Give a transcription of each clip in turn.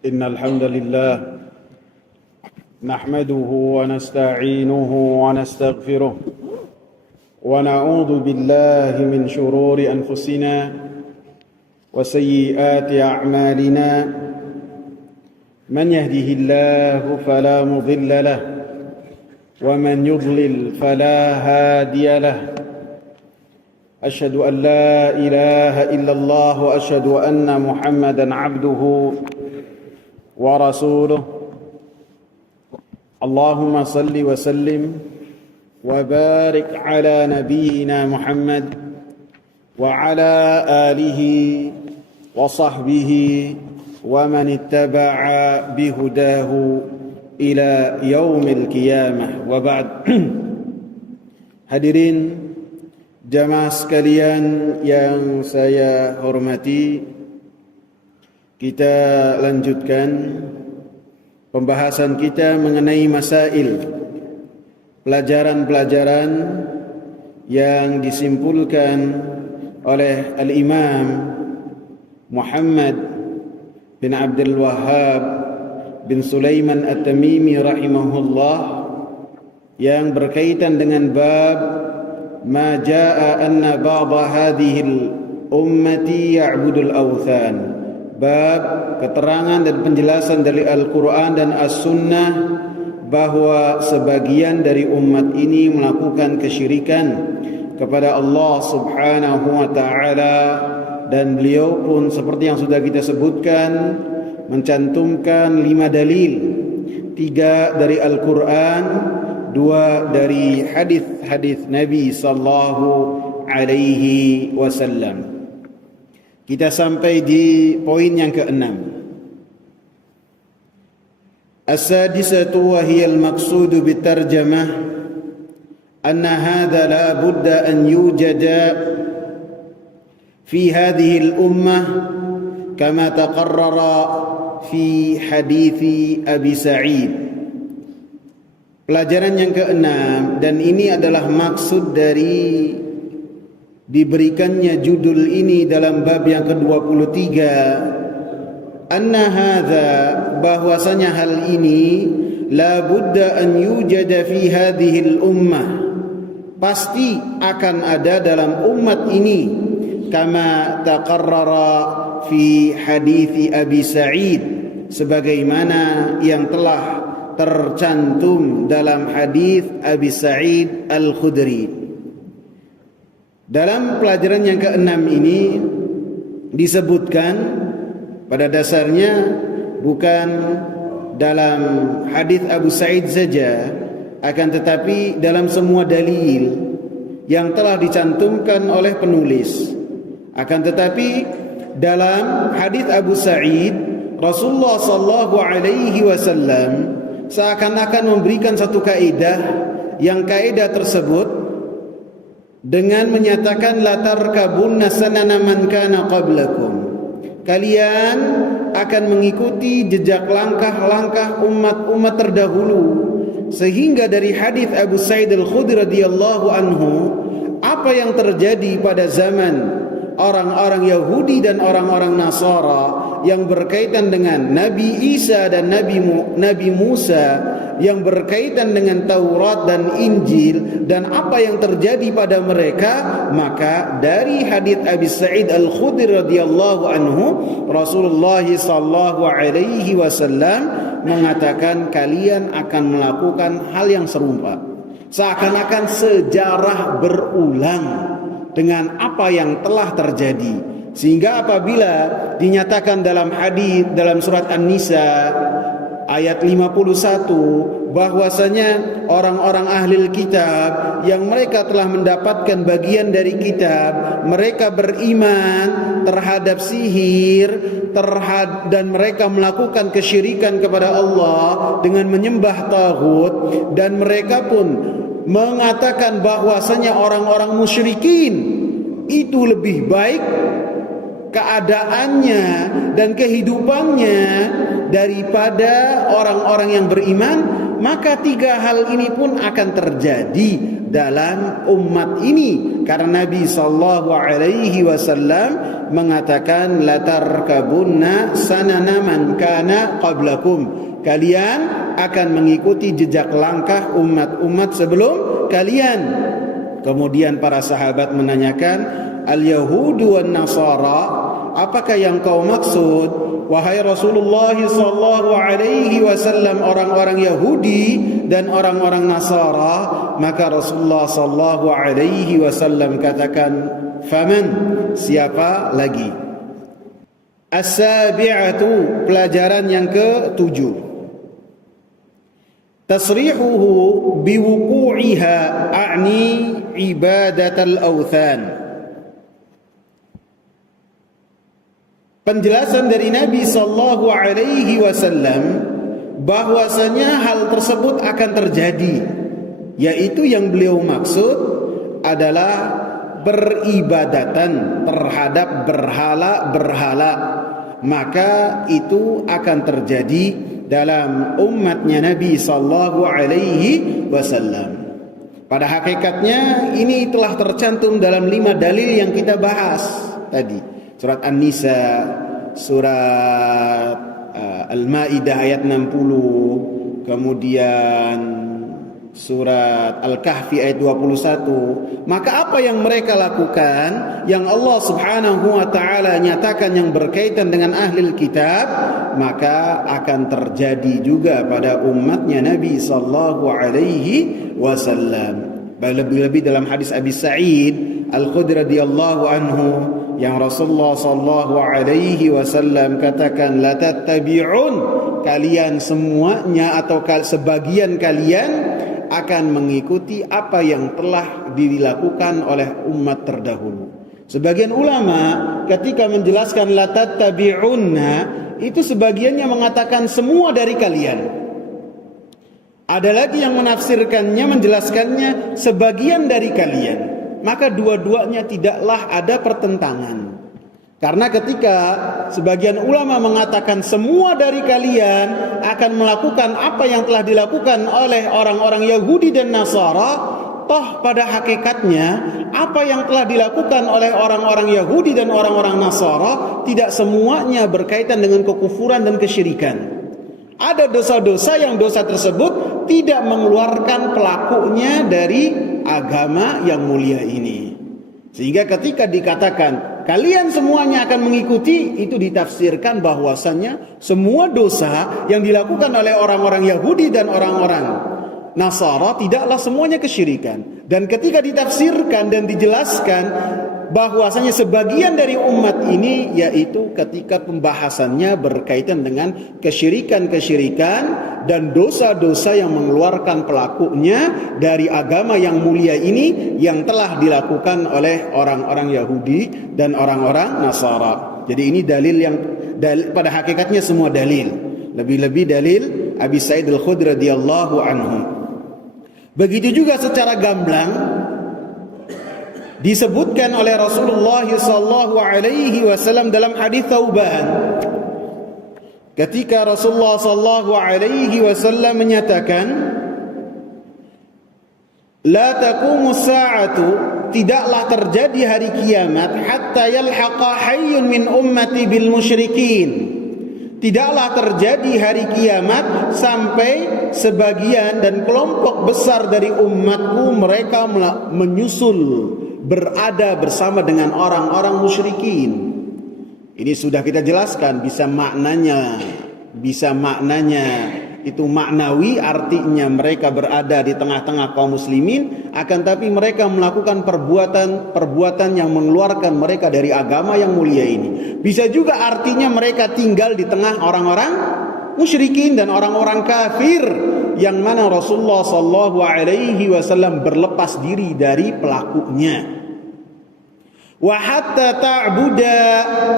إن الحمد لله نحمده ونستعينه ونستغفره ونعوذ بالله من شرور أنفسنا وسيئات أعمالنا من يهده الله فلا مضل له ومن يضلل فلا هادي له أشهد أن لا إله إلا الله وأشهد أن محمدا عبده ورسوله اللهم صل وسلم وبارك على نبينا محمد وعلى آله وصحبه ومن اتبع بهداه إلى يوم القيامة وبعد. Hadirin jamaah sekalian yang saya hormati, kita lanjutkan pembahasan kita mengenai masail, pelajaran-pelajaran yang disimpulkan oleh Al-Imam Muhammad bin Abdul Wahhab bin Sulaiman At-Tamimi rahimahullah, yang berkaitan dengan bab ma jaa anna ba'da hadhil ummati ya'budul awthan, bab keterangan dan penjelasan dari Al-Quran dan As-Sunnah bahwa sebagian dari umat ini melakukan kesyirikan kepada Allah subhanahu wa ta'ala, dan beliau pun seperti yang sudah kita sebutkan mencantumkan 5 dalil, 3 dari Al-Quran, 2 dari hadis-hadis Nabi sallallahu alaihi wasallam. Kita sampai di poin yang ke-6. As-sadisatu wa hiya al-maqsudu bitarjamah anna hadha la budda an yujada fi hadhihi al-ummah kama taqarrara fi hadithi Abi Sa'id. Pelajaran yang ke-6, dan ini adalah maksud dari diberikannya judul ini dalam bab yang ke-23, anna hadza, bahwasanya hal ini la budda an yujada fi hadhihi al-ummah, pasti akan ada dalam umat ini, kama taqarrara fi hadithi Abi Sa'id, sebagaimana yang telah tercantum dalam hadis Abi Sa'id Al-Khudri. Dalam pelajaran yang ke-6 ini disebutkan pada dasarnya bukan dalam hadis Abu Sa'id saja, akan tetapi dalam semua dalil yang telah dicantumkan oleh penulis. Akan tetapi dalam hadis Abu Sa'id, Rasulullah sallallahu alaihi wasallam seakan-akan memberikan satu kaidah, yang kaidah tersebut dengan menyatakan la tarkabunna sanana man kana qablakum, kalian akan mengikuti jejak langkah-langkah umat-umat terdahulu. Sehingga dari hadis Abu Sa'id Al-Khudri radhiyallahu anhu, apa yang terjadi pada zaman orang-orang Yahudi dan orang-orang Nasara yang berkaitan dengan Nabi Isa dan Nabi Musa, yang berkaitan dengan Taurat dan Injil, dan apa yang terjadi pada mereka, maka dari hadis Abi Sa'id Al-Khudri radhiyallahu anhu, Rasulullah sallallahu alaihi wasallam mengatakan kalian akan melakukan hal yang serupa, seakan-akan sejarah berulang dengan apa yang telah terjadi. Sehingga apabila dinyatakan dalam hadis dalam surat An-Nisa ayat 51 bahwasanya orang-orang ahli kitab yang mereka telah mendapatkan bagian dari kitab, mereka beriman terhadap sihir, dan mereka melakukan kesyirikan kepada Allah dengan menyembah taghut, dan mereka pun mengatakan bahwasanya orang-orang musyrikin itu lebih baik keadaannya dan kehidupannya daripada orang-orang yang beriman, maka 3 hal ini pun akan terjadi dalam umat ini, karena Nabi sallallahu alaihi wasallam mengatakan latarkabunna sanana man kana qablakum. Kalian akan mengikuti jejak langkah umat-umat sebelum kalian. Kemudian para sahabat menanyakan, al-yahudu wan nasara, apakah yang kau maksud wahai Rasulullah sallallahu alaihi wasallam, orang-orang Yahudi dan orang-orang Nasara? Maka Rasulullah sallallahu alaihi wasallam katakan, faman, siapa lagi? As-sabi'atu, pelajaran yang ke-7. Tasrihuhu biwuqu'iha a'ni ibadatal awthan. Penjelasan dari Nabi sallallahu alaihi wasallam bahwasanya hal tersebut akan terjadi, yaitu yang beliau maksud adalah beribadatan terhadap berhala-berhala. Maka itu akan terjadi dalam umatnya Nabi sallallahu alaihi wasallam. Pada hakikatnya ini telah tercantum dalam 5 dalil yang kita bahas tadi. Surat An-Nisa, surat Al-Maidah ayat 60, kemudian surat Al-Kahfi ayat 21. Maka apa yang mereka lakukan, yang Allah subhanahu wa ta'ala nyatakan yang berkaitan dengan ahlul kitab, maka akan terjadi juga pada umatnya Nabi sallallahu alaihi wasallam. Lebih-lebih dalam hadis Abi Sa'id Al-Khudri radhiyallahu anhu, yang Rasulullah sallallahu alaihi wasallam katakan, la tattabi'un, kalian semuanya atau sebagian kalian akan mengikuti apa yang telah dilakukan oleh umat terdahulu. Sebagian ulama ketika menjelaskan la tattabi'unna, itu sebagiannya mengatakan semua dari kalian. Ada lagi yang menafsirkannya, menjelaskannya sebagian dari kalian. Maka dua-duanya tidaklah ada pertentangan. Karena ketika sebagian ulama mengatakan semua dari kalian akan melakukan apa yang telah dilakukan oleh orang-orang Yahudi dan Nasara, toh pada hakikatnya apa yang telah dilakukan oleh orang-orang Yahudi dan orang-orang Nasara tidak semuanya berkaitan dengan kekufuran dan kesyirikan. Ada dosa-dosa yang dosa tersebut tidak mengeluarkan pelakunya dari agama yang mulia ini. Sehingga ketika dikatakan kalian semuanya akan mengikuti, itu ditafsirkan bahwasannya semua dosa yang dilakukan oleh orang-orang Yahudi dan orang-orang Nasara tidaklah semuanya kesyirikan. Dan ketika ditafsirkan dan dijelaskan bahwasanya sebagian dari umat ini, yaitu ketika pembahasannya berkaitan dengan kesyirikan-kesyirikan dan dosa-dosa yang mengeluarkan pelakunya dari agama yang mulia ini yang telah dilakukan oleh orang-orang Yahudi dan orang-orang Nasara. Jadi ini dalil yang pada hakikatnya semua dalil. Lebih-lebih dalil Abi Sa'id Al-Khudri radhiyallahu anhu. Begitu juga secara gamblang disebutkan oleh Rasulullah sallallahu alaihi wasallam dalam hadis Thauban, ketika Rasulullah sallallahu alaihi wasallam menyatakan, la taqumu sa'atu, tidaklah terjadi hari kiamat, hatta yalhaqa hayyun min ummati bil musyrikin, tidaklah terjadi hari kiamat sampai sebagian dan kelompok besar dari umatku mereka menyusul berada bersama dengan orang-orang musyrikin. Ini sudah kita jelaskan, bisa maknanya itu maknawi, artinya mereka berada di tengah-tengah kaum muslimin, akan tapi mereka melakukan perbuatan yang mengeluarkan mereka dari agama yang mulia ini. Bisa juga artinya mereka tinggal di tengah orang-orang musyrikin dan orang-orang kafir, yang mana Rasulullah sallallahu alaihi wasallam berlepas diri dari pelakunya. Wa hatta ta'buda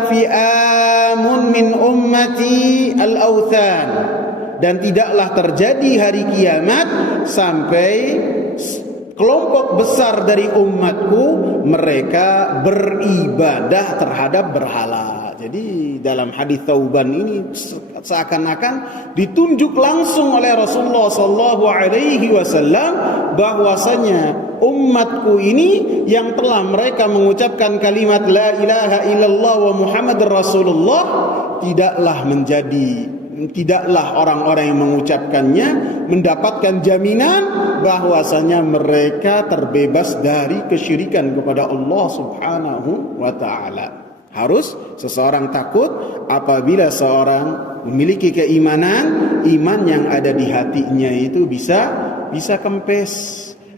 fi'amun min ummati al-awthan, dan tidaklah terjadi hari kiamat sampai kelompok besar dari umatku mereka beribadah terhadap berhala. Jadi dalam hadis Thauban ini seakan-akan ditunjuk langsung oleh Rasulullah sallallahu alaihi wasallam bahwasanya umatku ini yang telah mereka mengucapkan kalimat la ilaha illallah wa Muhammadar Rasulullah tidaklah orang-orang yang mengucapkannya mendapatkan jaminan bahwasanya mereka terbebas dari kesyirikan kepada Allah Subhanahu wa taala. Harus seseorang takut apabila seorang memiliki keimanan, iman yang ada di hatinya itu bisa kempes,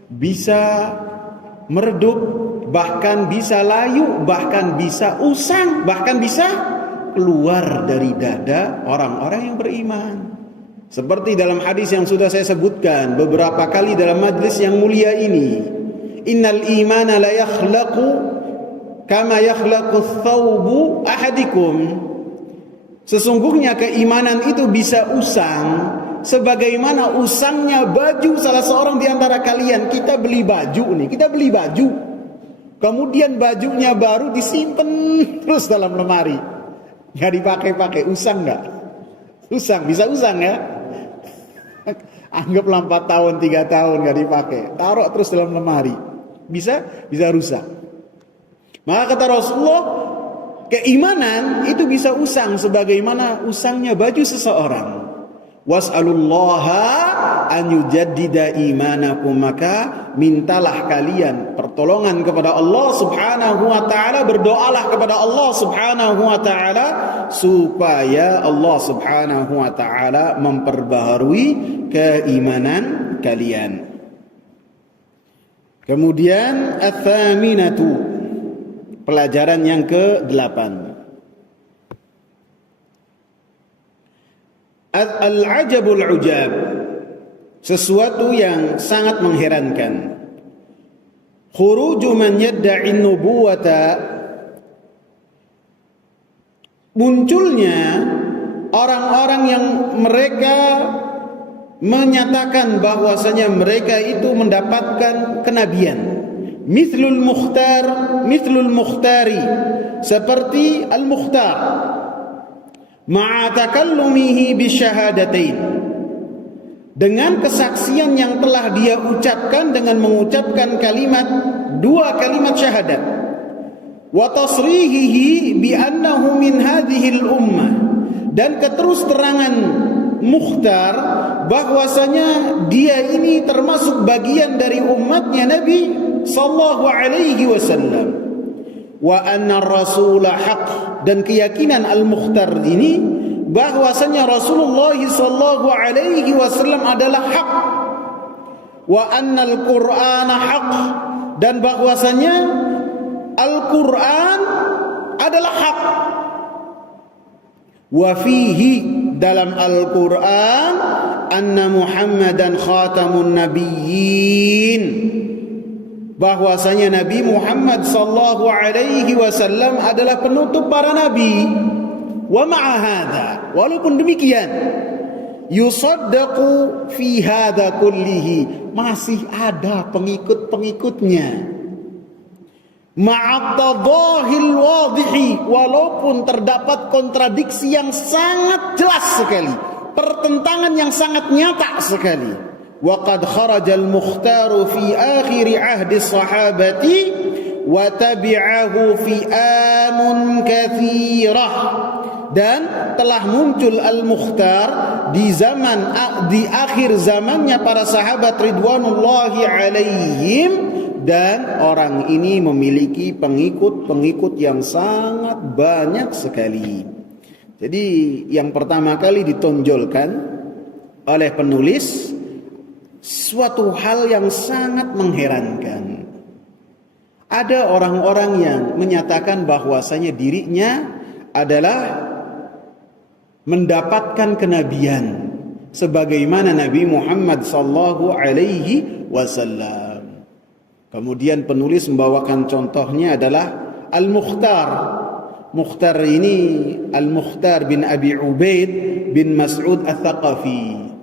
bisa meredup, bahkan bisa layu, bahkan bisa usang, bahkan bisa keluar dari dada orang-orang yang beriman. Seperti dalam hadis yang sudah saya sebutkan beberapa kali dalam majlis yang mulia ini, innal imana la yakhlaqu kama yakhlaqu thawbu ahadikum. Sesungguhnya keimanan itu bisa usang sebagaimana usangnya baju salah seorang di antara kalian. Kita beli baju, kemudian bajunya baru disimpan terus dalam lemari, nggak dipakai-pakai. Usang nggak? Usang, bisa usang ya. Anggaplah 4 tahun 3 tahun nggak dipakai, taruh terus dalam lemari, bisa rusak. Maka kata Rasulullah, keimanan itu bisa usang sebagaimana usangnya baju seseorang. Was'alullaha an yujaddida imanakum, maka mintalah kalian pertolongan kepada Allah Subhanahu wa taala, berdoalah kepada Allah Subhanahu wa taala supaya Allah Subhanahu wa taala memperbaharui keimanan kalian. Kemudian ats-tsaminatu, pelajaran yang ke-8. Al-ajabul ujab, sesuatu yang sangat mengherankan. Khuruju man yadda'i nubuwata, munculnya orang-orang yang mereka menyatakan bahwasanya mereka itu mendapatkan kenabian. Mithlul mukhtari, seperti al-mukhtar, ma'a takallumihi bisyahadatain, dengan kesaksian yang telah dia ucapkan dengan mengucapkan dua kalimat syahadat, wa tasrihihi bi annahu min hadhil ummah, dan keterus terangan mukhtar bahwasanya dia ini termasuk bagian dari umatnya Nabi sallallahu alaihi wasallam. Wa anna rasula haq, dan keyakinan al-mukhtar ini bahwasanya Rasulullah sallallahu alaihi wasallam adalah hak. Wa anna al-Qur'ana haq, dan bahwasanya Al-Qur'an adalah hak. Wa fihi, dalam Al-Qur'an, anna Muhammadan khatamun nabiyyin, bahwasanya Nabi Muhammad sallallahu alaihi wasallam adalah penutup para nabi. Wa ma'a hadza, walaupun demikian, yusaddaqu fi hadza kullihi, masih ada pengikut-pengikutnya. Ma'a tadahil wadhihi, walaupun terdapat kontradiksi yang sangat jelas sekali, pertentangan yang sangat nyata sekali. وقد خرج المختار في آخر عهد الصحابة وتبعه فئام كثيرة, dan telah muncul al-mukhtar di akhir zamannya para sahabat ridwanullahi alaihim, dan orang ini memiliki pengikut-pengikut yang sangat banyak sekali. Jadi yang pertama kali ditonjolkan oleh penulis suatu hal yang sangat mengherankan. Ada orang-orang yang menyatakan bahwasanya dirinya adalah mendapatkan kenabian sebagaimana Nabi Muhammad sallallahu alaihi wasallam. Kemudian penulis membawakan contohnya adalah Al-Mukhtar. Mukhtar ini Al-Mukhtar bin Abi Ubaid bin Mas'ud Ats-Tsaqafi.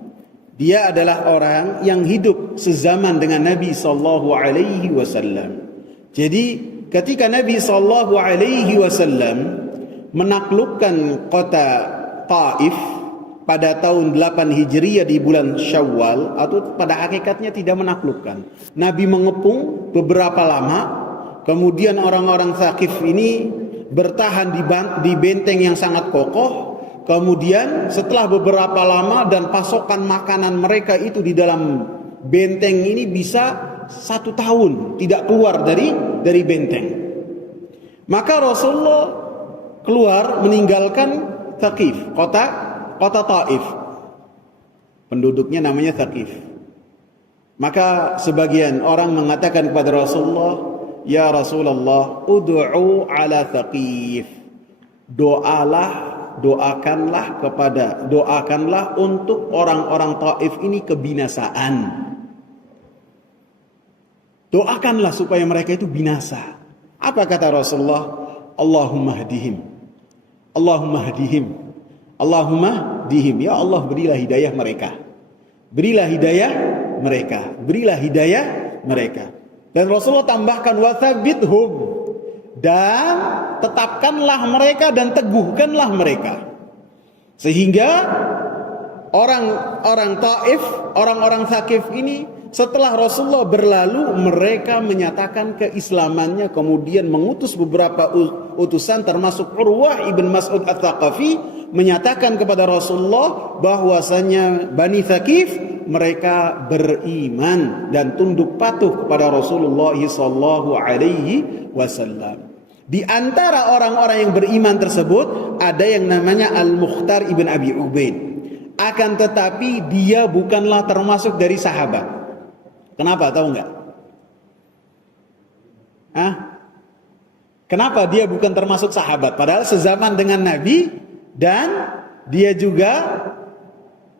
Dia adalah orang yang hidup sezaman dengan Nabi sallallahu alaihi wasallam. Jadi ketika Nabi sallallahu alaihi wasallam menaklukkan kota Taif, pada tahun 8 Hijriah di bulan Syawal, atau pada hakikatnya tidak menaklukkan. Nabi mengepung beberapa lama, kemudian orang-orang Thaqif ini bertahan di benteng yang sangat kokoh. Kemudian setelah beberapa lama dan pasokan makanan mereka itu di dalam benteng ini bisa 1 tahun tidak keluar dari benteng. Maka Rasulullah keluar meninggalkan Thaqif, kota Taif. Penduduknya namanya Thaqif. Maka sebagian orang mengatakan kepada Rasulullah, "Ya Rasulullah, ud'u ala Thaqif." Doakanlah untuk orang-orang Taif ini kebinasaan. Doakanlah supaya mereka itu binasa. Apa kata Rasulullah? Allahumma hadihim. Allahumma hadihim. Allahumma dihim. Ya Allah, berilah hidayah mereka. Berilah hidayah mereka. Berilah hidayah mereka. Dan Rasulullah tambahkan wathabithum, dan tetapkanlah mereka dan teguhkanlah mereka. Sehingga orang-orang Taif, orang-orang Thaqif ini setelah Rasulullah berlalu, mereka menyatakan keislamannya, kemudian mengutus beberapa utusan termasuk Urwah ibn Mas'ud Ats-Tsaqafi menyatakan kepada Rasulullah bahwasanya Bani Thaqif mereka beriman dan tunduk patuh kepada Rasulullah sallallahu alaihi wasallam. Di antara orang-orang yang beriman tersebut ada yang namanya Al-Mukhtar ibn Abi Ubaid. Akan tetapi dia bukanlah termasuk dari sahabat. Kenapa, tahu nggak? Kenapa dia bukan termasuk sahabat? Padahal sezaman dengan Nabi dan dia juga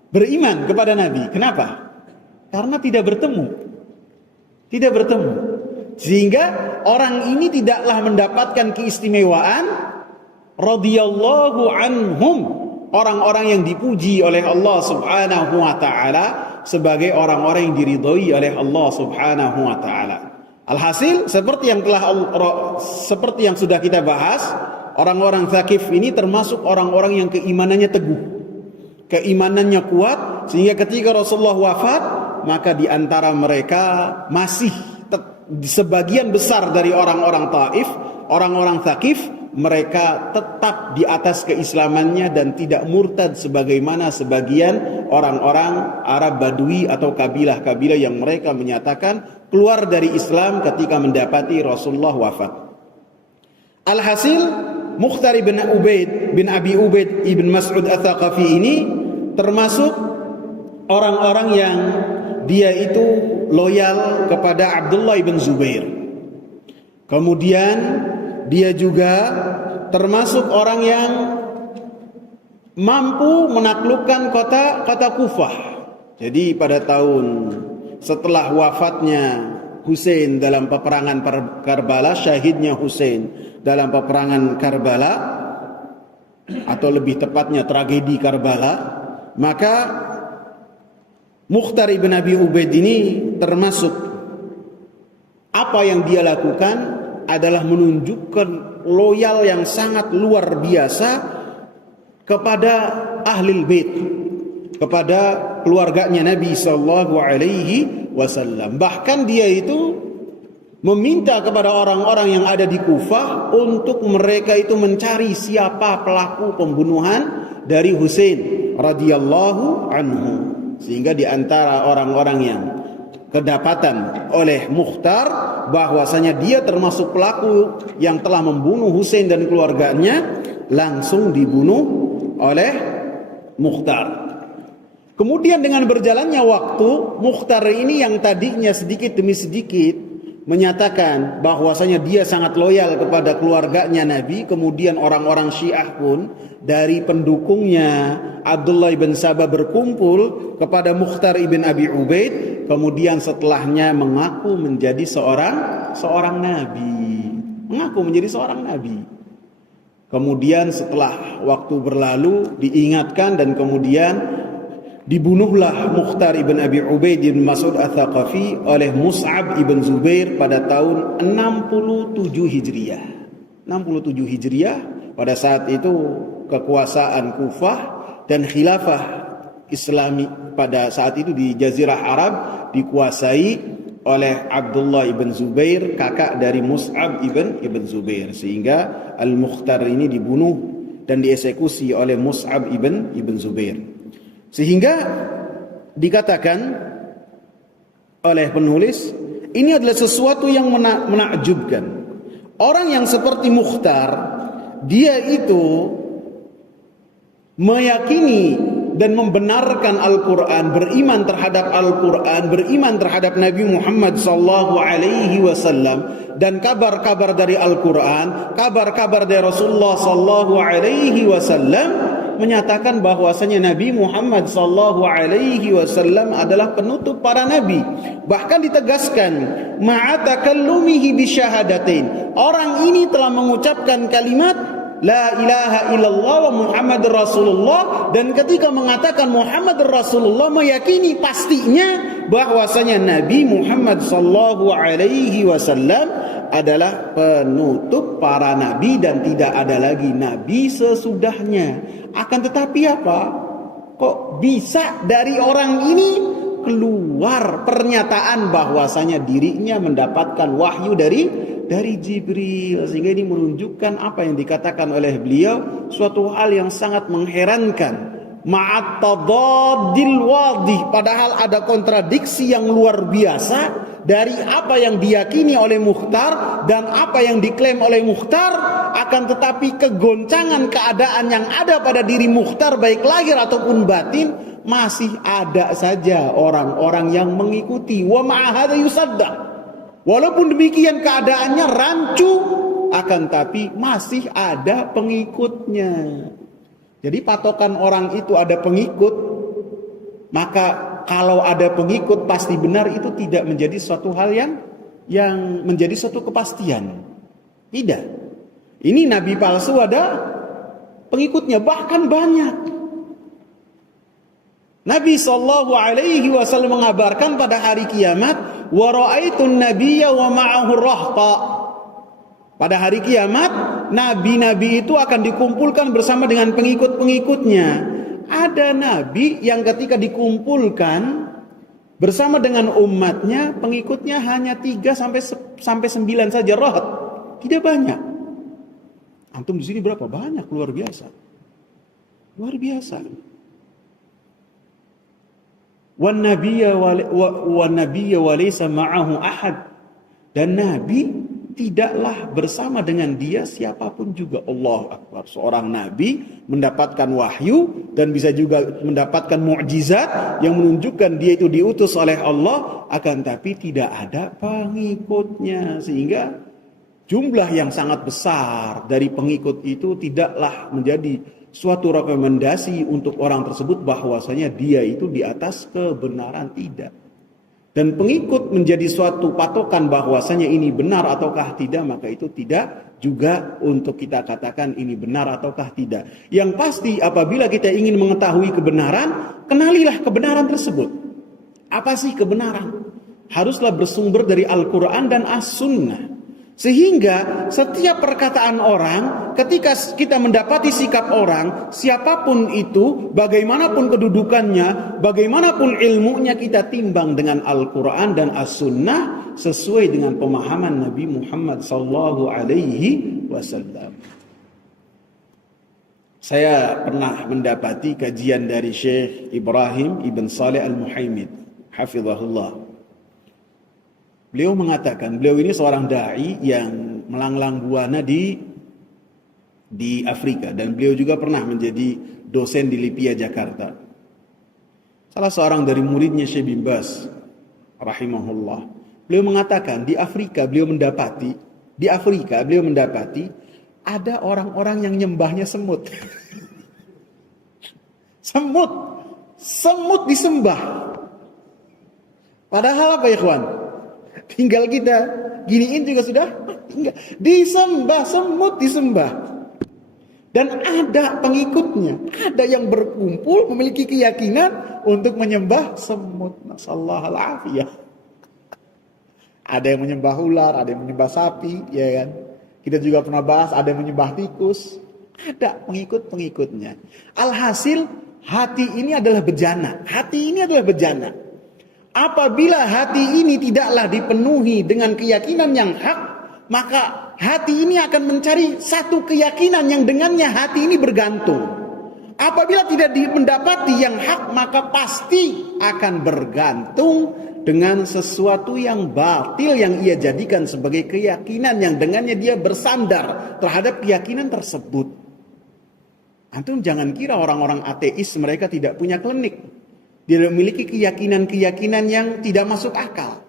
beriman kepada Nabi. Kenapa? Karena tidak bertemu. Tidak bertemu. Sehingga orang ini tidaklah mendapatkan keistimewaan radhiyallahu anhum, orang-orang yang dipuji oleh Allah Subhanahu wa taala sebagai orang-orang yang diridhoi oleh Allah Subhanahu wa taala. Alhasil seperti yang sudah kita bahas, orang-orang Thaqif ini termasuk orang-orang yang keimanannya teguh, keimanannya kuat, sehingga ketika Rasulullah wafat, maka di antara mereka masih sebagian besar dari orang-orang Taif, orang-orang Thaqif, mereka tetap di atas keislamannya dan tidak murtad sebagaimana sebagian orang-orang Arab Badui atau kabilah-kabilah yang mereka menyatakan keluar dari Islam ketika mendapati Rasulullah wafat. Alhasil, Mukhtar bin Abi Ubaid ibn Mas'ud Ats-Tsaqafi ini termasuk orang-orang yang dia itu loyal kepada Abdullah ibn Zubair. Kemudian dia juga termasuk orang yang mampu menaklukkan kota Kufah. Jadi pada tahun setelah wafatnya Husain dalam peperangan Karbala, syahidnya Husain dalam peperangan Karbala, atau lebih tepatnya tragedi Karbala, maka Mukhtar ibn Abi Ubaid ini termasuk apa yang dia lakukan adalah menunjukkan loyal yang sangat luar biasa kepada ahlul bait, kepada keluarganya Nabi sallallahu alaihi wasallam. Bahkan dia itu meminta kepada orang-orang yang ada di Kufah untuk mereka itu mencari siapa pelaku pembunuhan dari Husain radhiyallahu anhu. Sehingga di antara orang-orang yang kedapatan oleh Mukhtar bahwasanya dia termasuk pelaku yang telah membunuh Husain dan keluarganya, langsung dibunuh oleh Mukhtar. Kemudian dengan berjalannya waktu, Mukhtar ini yang tadinya sedikit demi sedikit menyatakan bahwasanya dia sangat loyal kepada keluarganya Nabi, kemudian orang-orang Syiah pun dari pendukungnya Abdullah ibn Sabah berkumpul kepada Mukhtar ibn Abi Ubaid, kemudian setelahnya mengaku menjadi seorang nabi, mengaku menjadi seorang nabi. Kemudian setelah waktu berlalu diingatkan dan kemudian dibunuhlah Mukhtar ibn Abi Ubaid ibn Mas'ud Ats-Tsaqafi oleh Mus'ab ibn Zubair pada tahun 67 Hijriah. 67 Hijriah, pada saat itu kekuasaan Kufah dan khilafah Islami pada saat itu di Jazirah Arab dikuasai oleh Abdullah ibn Zubair, kakak dari Mus'ab ibn Zubair, sehingga Al-Mukhtar ini dibunuh dan dieksekusi oleh Mus'ab ibn Zubair. Sehingga dikatakan oleh penulis, ini adalah sesuatu yang menakjubkan. Orang yang seperti Mukhtar, dia itu meyakini dan membenarkan Al-Quran, beriman terhadap Al-Quran, beriman terhadap Nabi Muhammad SAW, dan kabar-kabar dari Al-Quran, kabar-kabar dari Rasulullah SAW menyatakan bahwasanya Nabi Muhammad SAW adalah penutup para nabi. Bahkan ditegaskan, ma'atakallumihi bisyahadatain. Orang ini telah mengucapkan kalimat La ilaha illallah wa Muhammad Rasulullah, dan ketika mengatakan Muhammad Rasulullah meyakini pastinya bahwasanya Nabi Muhammad sallallahu alaihi wasallam adalah penutup para nabi dan tidak ada lagi nabi sesudahnya. Akan tetapi apa? Kok bisa dari orang ini keluar pernyataan bahwasanya dirinya mendapatkan wahyu dari Jibril, sehingga ini menunjukkan apa yang dikatakan oleh beliau, suatu hal yang sangat mengherankan. Ma'at tadaddil wadih, padahal ada kontradiksi yang luar biasa dari apa yang diyakini oleh Mukhtar dan apa yang diklaim oleh Mukhtar. Akan tetapi kegoncangan keadaan yang ada pada diri Mukhtar baik lahir ataupun batin, masih ada saja orang-orang yang mengikuti. Wa ma'ahada yusaddaq. Walaupun demikian keadaannya rancu, akan tapi masih ada pengikutnya. Jadi patokan orang itu ada pengikut, maka kalau ada pengikut pasti benar, itu tidak menjadi suatu hal yang menjadi suatu kepastian. Tidak. Ini nabi palsu ada pengikutnya, bahkan banyak. Nabi SAW mengabarkan pada hari kiamat, wa ra'aitun nabiyya wa ma'ahu rahta. Pada hari kiamat, nabi-nabi itu akan dikumpulkan bersama dengan pengikut-pengikutnya. Ada nabi yang ketika dikumpulkan bersama dengan umatnya, pengikutnya hanya 3 sampai 9 saja, rahat. Tidak banyak. Antum di sini berapa? Banyak, luar biasa. Luar biasa. Wan nabiyya wa laysa ma'ahu ahad, dan nabi tidaklah bersama dengan dia siapapun juga. Allahu Akbar. Seorang nabi mendapatkan wahyu dan bisa juga mendapatkan mukjizat yang menunjukkan dia itu diutus oleh Allah, akan tapi tidak ada pengikutnya, sehingga jumlah yang sangat besar dari pengikut itu tidaklah menjadi suatu rekomendasi untuk orang tersebut bahwasanya dia itu di atas kebenaran, tidak. Dan pengikut menjadi suatu patokan bahwasanya ini benar ataukah tidak, maka itu tidak juga untuk kita katakan ini benar ataukah tidak. Yang pasti apabila kita ingin mengetahui kebenaran, kenalilah kebenaran tersebut. Apa sih kebenaran? Haruslah bersumber dari Al-Quran dan As-Sunnah. Sehingga setiap perkataan orang, ketika kita mendapati sikap orang, siapapun itu, bagaimanapun kedudukannya, bagaimanapun ilmunya, kita timbang dengan Al-Quran dan As-Sunnah sesuai dengan pemahaman Nabi Muhammad SAW. Saya pernah mendapati kajian dari Syekh Ibrahim Ibn Saleh Al-Muhaimid, hafizahullah. Beliau mengatakan, beliau ini seorang da'i yang melanglang buana di Afrika, dan beliau juga pernah menjadi dosen di Lipia, Jakarta. Salah seorang dari muridnya Syekh bin Baz rahimahullah, beliau mengatakan di Afrika beliau mendapati ada orang-orang yang nyembahnya semut. Semut disembah. Padahal apa ya kawan? Tinggal kita giniin juga sudah tinggal disembah, semut disembah. Dan ada pengikutnya, ada yang berkumpul memiliki keyakinan untuk menyembah semut. Nasallahu alafiyah. Ada yang menyembah ular, ada yang menyembah sapi, ya kan? Kita juga pernah bahas ada yang menyembah tikus. Ada pengikut-pengikutnya. Alhasil hati ini adalah bejana. Hati ini adalah bejana. Apabila hati ini tidaklah dipenuhi dengan keyakinan yang hak, maka hati ini akan mencari satu keyakinan yang dengannya hati ini bergantung. Apabila tidak mendapati yang hak, maka pasti akan bergantung dengan sesuatu yang batil yang ia jadikan sebagai keyakinan yang dengannya dia bersandar terhadap keyakinan tersebut. Antum jangan kira orang-orang ateis mereka tidak punya klinik. Dia memiliki keyakinan-keyakinan yang tidak masuk akal.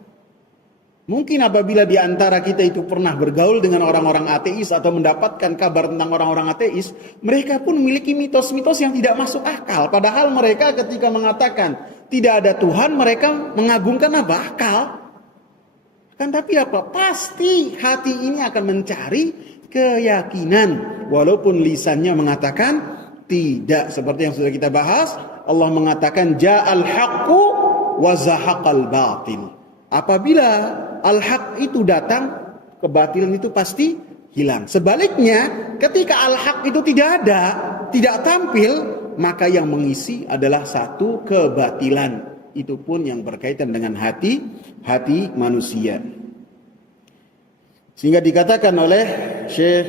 Mungkin apabila di antara kita itu pernah bergaul dengan orang-orang ateis atau mendapatkan kabar tentang orang-orang ateis, mereka pun memiliki mitos-mitos yang tidak masuk akal. Padahal mereka ketika mengatakan tidak ada Tuhan, mereka mengagungkan apa? Akal. Kan tapi apa? Pasti hati ini akan mencari keyakinan. Walaupun lisannya mengatakan tidak. Seperti yang sudah kita bahas, Allah mengatakan ja'al haqqu wa zahaqal batil. Apabila al-haq itu datang, kebatilan itu pasti hilang. Sebaliknya, ketika al-haq itu tidak ada, tidak tampil, maka yang mengisi adalah satu kebatilan. Itu pun yang berkaitan dengan hati manusia. Sehingga dikatakan oleh Syekh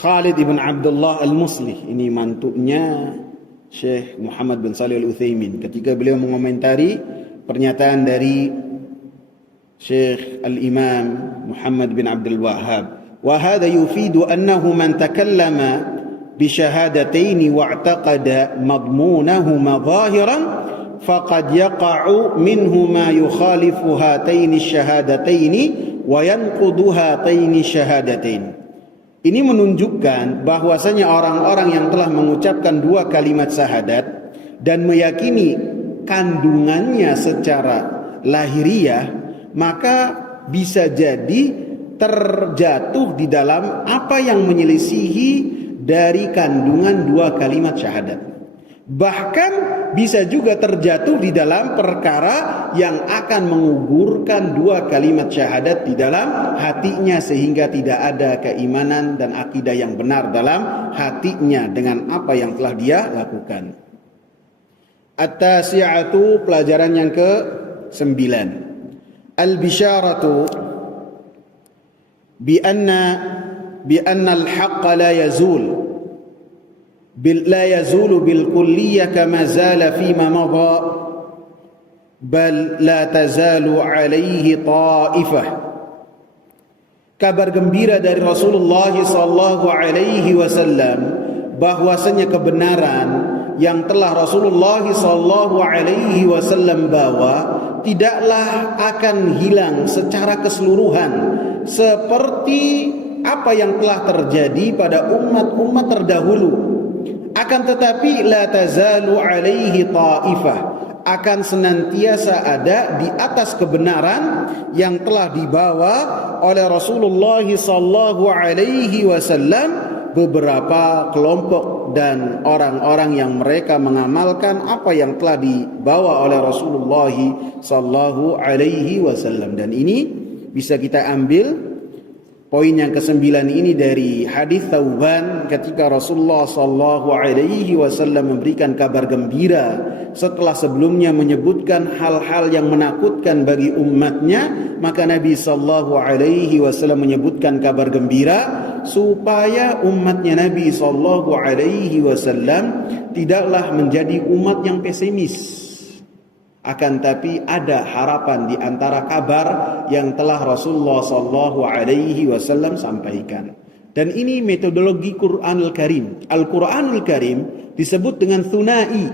Khalid ibn Abdullah al-Muslih, ini mantunya Syekh Muhammad bin Shalih al-Utsaimin, ketika beliau mengomentari pernyataan dari Syekh al-Imam Muhammad bin Abdul Wahhab, wa hadha yufidu annahu man takallama bi syahadataini wa'taqada madmunahuma zahiran faqad yaqa'u minhu ma yukhalifu hataini syahadataini wa yanqudu hataini syahadatain. Ini menunjukkan bahwasanya orang-orang yang telah mengucapkan dua kalimat syahadat dan meyakini kandungannya secara lahiriah, maka bisa jadi terjatuh di dalam apa yang menyelisihi dari kandungan dua kalimat syahadat. Bahkan bisa juga terjatuh di dalam perkara yang akan mengugurkan dua kalimat syahadat di dalam hatinya, sehingga tidak ada keimanan dan akidah yang benar dalam hatinya dengan apa yang telah dia lakukan. At-tasi'atu, pelajaran yang ke-9. Al-bisyaratu bi anna al-haqqa la yazul bil kulliyah kama zala fima madha bal la tazalu alaihi ta'ifah. Kabar gembira dari Rasulullah sallallahu alaihi wasallam bahwasanya kebenaran yang telah Rasulullah sallallahu alaihi wasallam bawa tidaklah akan hilang secara keseluruhan seperti apa yang telah terjadi pada umat-umat terdahulu. Akan tetapi la tazalu alaihi ta'ifah, akan senantiasa ada di atas kebenaran yang telah dibawa oleh Rasulullah sallallahu alaihi wasallam beberapa kelompok dan orang-orang yang mereka mengamalkan apa yang telah dibawa oleh Rasulullah sallallahu alaihi wasallam. Dan ini bisa kita ambil poin yang ke-9 ini dari hadis Thauban ketika Rasulullah sallallahu alaihi wasallam memberikan kabar gembira setelah sebelumnya menyebutkan hal-hal yang menakutkan bagi umatnya, maka Nabi sallallahu alaihi wasallam menyebutkan kabar gembira supaya umatnya Nabi sallallahu alaihi wasallam tidaklah menjadi umat yang pesimis. Akan tapi ada harapan di antara kabar yang telah Rasulullah sallallahu alaihi wasallam sampaikan. Dan ini metodologi Quranul Karim. Al-Quranul Karim disebut dengan thunai,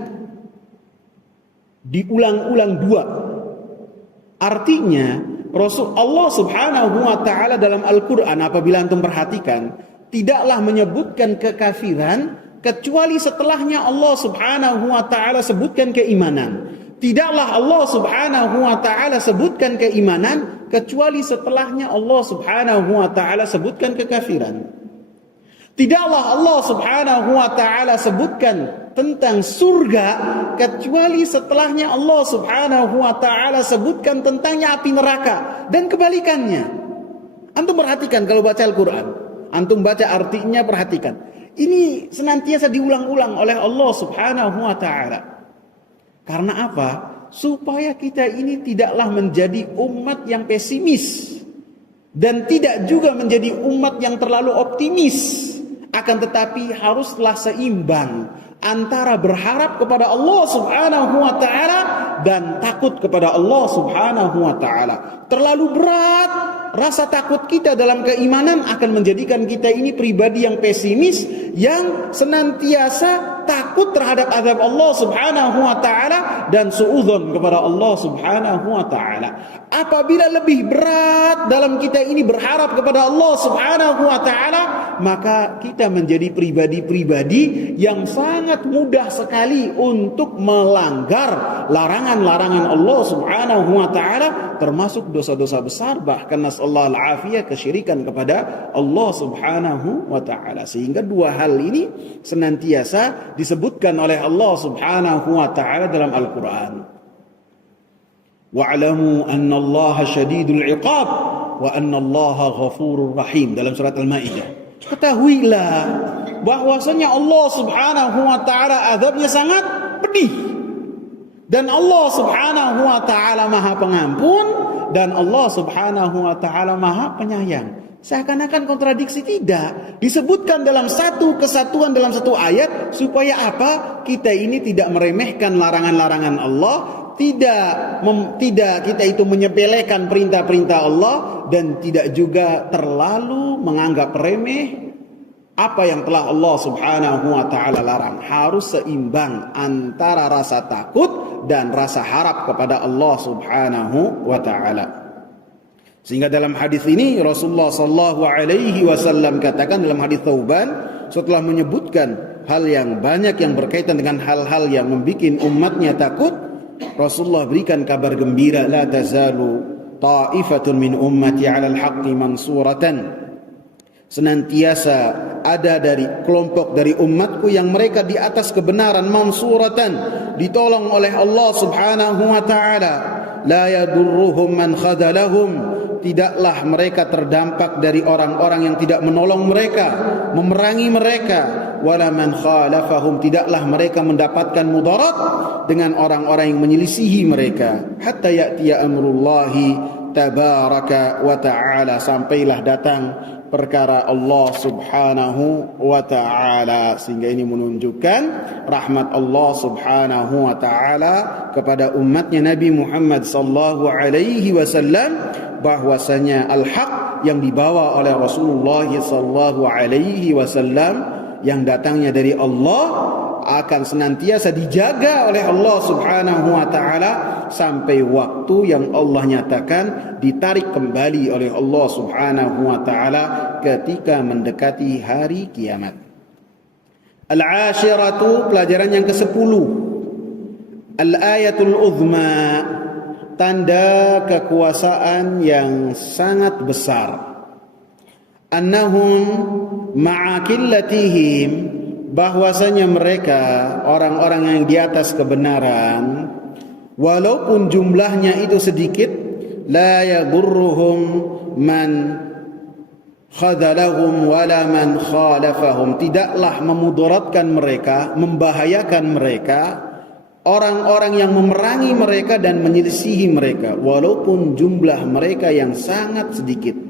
diulang-ulang dua. Artinya Allah subhanahu wa ta'ala dalam Al-Quran, apabila antum perhatikan, tidaklah menyebutkan kekafiran kecuali setelahnya Allah subhanahu wa ta'ala sebutkan keimanan. Tidaklah Allah subhanahu wa ta'ala sebutkan keimanan kecuali setelahnya Allah subhanahu wa ta'ala sebutkan kekafiran. Tidaklah Allah subhanahu wa ta'ala sebutkan tentang surga kecuali setelahnya Allah subhanahu wa ta'ala sebutkan tentangnya api neraka. Dan kebalikannya. Antum perhatikan kalau baca Al-Quran, antum baca artinya, perhatikan. Ini senantiasa diulang-ulang oleh Allah Subhanahu wa taala. Karena apa? Supaya kita ini tidaklah menjadi umat yang pesimis dan tidak juga menjadi umat yang terlalu optimis. Akan tetapi haruslah seimbang antara berharap kepada Allah Subhanahu wa taala dan takut kepada Allah Subhanahu wa taala. Terlalu berat rasa takut kita dalam keimanan akan menjadikan kita ini pribadi yang pesimis, yang senantiasa takut terhadap azab Allah Subhanahu wa taala dan suudzon kepada Allah Subhanahu wa taala. Apabila lebih berat dalam kita ini berharap kepada Allah Subhanahu wa taala, maka kita menjadi pribadi-pribadi yang sangat mudah sekali untuk melanggar larangan-larangan Allah Subhanahu wa taala, termasuk dosa-dosa besar, bahkan nasallahu al-afiyah, kesyirikan kepada Allah Subhanahu wa taala. Sehingga dua hal ini senantiasa disebutkan oleh Allah Subhanahu wa taala dalam Al-Qur'an. Wa'lamu anna Allah syadidul 'iqab wa anna Allah ghafurur rahim, dalam surat Al-Maidah. Ketahuilah bahwasanya Allah Subhanahu wa taala azabnya sangat pedih, dan Allah Subhanahu wa taala Maha Pengampun, dan Allah Subhanahu wa taala Maha Penyayang. Seakan-akan kontradiksi, tidak disebutkan dalam satu kesatuan dalam satu ayat. Supaya apa? Kita ini tidak meremehkan larangan-larangan Allah, tidak kita itu menyepelekan perintah-perintah Allah, dan tidak juga terlalu menganggap remeh apa yang telah Allah Subhanahu wa taala larang. Harus seimbang antara rasa takut dan rasa harap kepada Allah Subhanahu wa taala. Sehingga dalam hadis ini Rasulullah sallallahu alaihi wasallam katakan dalam hadis Thauban, setelah menyebutkan hal yang banyak yang berkaitan dengan hal-hal yang membuat umatnya takut, Rasulullah berikan kabar gembira, la tazalu ta'ifatun min ummati 'alal haqqi mansuratan. Senantiasa ada dari kelompok dari umatku yang mereka di atas kebenaran, mansuratan, ditolong oleh Allah Subhanahu wa taala. La yadurruhum man khadalahum, tidaklah mereka terdampak dari orang-orang yang tidak menolong mereka, memerangi mereka. Wala man khalafahum, tidaklah mereka mendapatkan mudarat dengan orang-orang yang menyelisihi mereka. Hatta ya'tiya amrullahi tabaraka wa ta'ala, sampailah datang perkara Allah Subhanahu wa ta'ala. Sehingga ini menunjukkan rahmat Allah Subhanahu wa ta'ala kepada umatnya Nabi Muhammad sallallahu alaihi wasallam, bahwasanya al-haq yang dibawa oleh Rasulullah sallallahu alaihi wasallam yang datangnya dari Allah akan senantiasa dijaga oleh Allah Subhanahu wa taala sampai waktu yang Allah nyatakan ditarik kembali oleh Allah Subhanahu wa taala ketika mendekati hari kiamat. Al-ashiratu, pelajaran yang ke-10. Al-ayatul uzma, tanda kekuasaan yang sangat besar. Annahum ma'akillatihim, bahwasanya mereka orang-orang yang di atas kebenaran, walaupun jumlahnya itu sedikit, la yadurruhum man khadalahum wala man khalafahum, tidaklah memudaratkan mereka, membahayakan mereka orang-orang yang memerangi mereka dan menyelisihi mereka, walaupun jumlah mereka yang sangat sedikit.